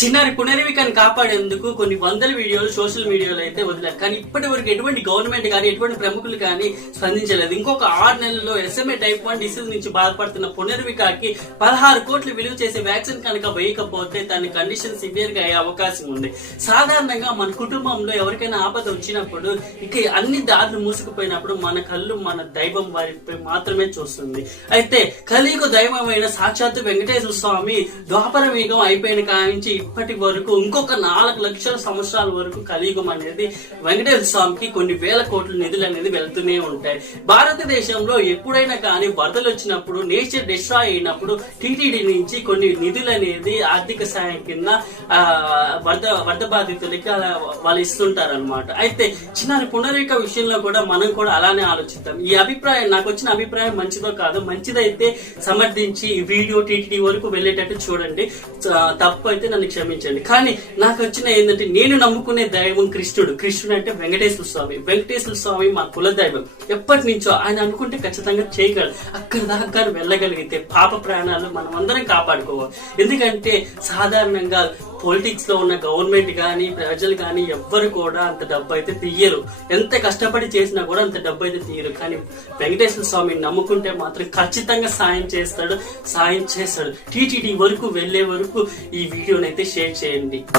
చిన్నారి పునర్వికాన్ని కాపాడేందుకు కొన్ని వందల వీడియోలు సోషల్ మీడియాలో అయితే వదిలారు. కానీ ఇప్పటి వరకు ఎటువంటి గవర్నమెంట్ కానీ ఎటువంటి ప్రముఖులు కానీ స్పందించలేదు. ఇంకొక 6 నెలల్లో SMA type 1 డిసీజ్ నుంచి బాధపడుతున్న పునర్వికాకి 16 కోట్లు విలువ చేసే వ్యాక్సిన్ కనుక వేయకపోతే దాని కండిషన్ సివియర్ గా అయ్యే అవకాశం ఉంది. సాధారణంగా మన కుటుంబంలో ఎవరికైనా ఆపద వచ్చినప్పుడు ఇక అన్ని దారులు మూసుకుపోయినప్పుడు మన కళ్ళు మన దైవం వారిపై మాత్రమే చూస్తుంది. అయితే కలియుగ దైవమైన సాక్షాత్తు వెంకటేశ్వర స్వామి ద్వాపర యుగం అయిపోయిన కాంచి ఇప్పటి వరకు ఇంకొక 4 లక్షల సంవత్సరాల వరకు కలియుగం అనేది వెంకటేశ్వర స్వామికి కొన్ని వేల కోట్ల నిధులు అనేది వెళ్తూనే ఉంటాయి. భారతదేశంలో ఎప్పుడైనా కానీ వరదలు వచ్చినప్పుడు, నేచర్ డిస్ట్రాయ్ అయినప్పుడు టీటీడీ నుంచి కొన్ని నిధులు అనేది ఆర్థిక సాయం కింద వరద బాధితులకి వాళ్ళు ఇస్తుంటారు అనమాట. అయితే చిన్న పునర్విక విషయంలో కూడా మనం కూడా అలానే ఆలోచిద్దాం. ఈ అభిప్రాయం నాకు వచ్చిన అభిప్రాయం మంచిదో కాదు, మంచిదైతే సమర్థించి ఈ వీడియో టీటీడీ వరకు వెళ్ళేటట్టు చూడండి, తప్పు అయితే నన్ను క్షమించండి. కానీ నాకు వచ్చిన ఏంటంటే, నేను నమ్ముకునే దైవం కృష్ణుడు అంటే వెంకటేశ్వర స్వామి మా కుల దైవం. ఎప్పటి నుంచో ఆయన అనుకుంటే ఖచ్చితంగా చేయగలడు. అక్కడ దాకా వెళ్ళగలిగితే పాప ప్రాణాలు మనం అందరం కాపాడుకోవాలి. ఎందుకంటే సాధారణంగా పొలిటిక్స్ లో ఉన్న గవర్నమెంట్ గానీ ప్రజలు గానీ ఎవ్వరు కూడా అంత డబ్బు అయితే తీయరు. ఎంత కష్టపడి చేసినా కూడా అంత డబ్బు అయితే తీయరు. కానీ వెంకటేశ్వర స్వామిని నమ్ముకుంటే మాత్రం ఖచ్చితంగా సాయం చేస్తాడు. టీటీడీ వరకు వెళ్లే వరకు ఈ వీడియోనైతే షేర్ చేయండి.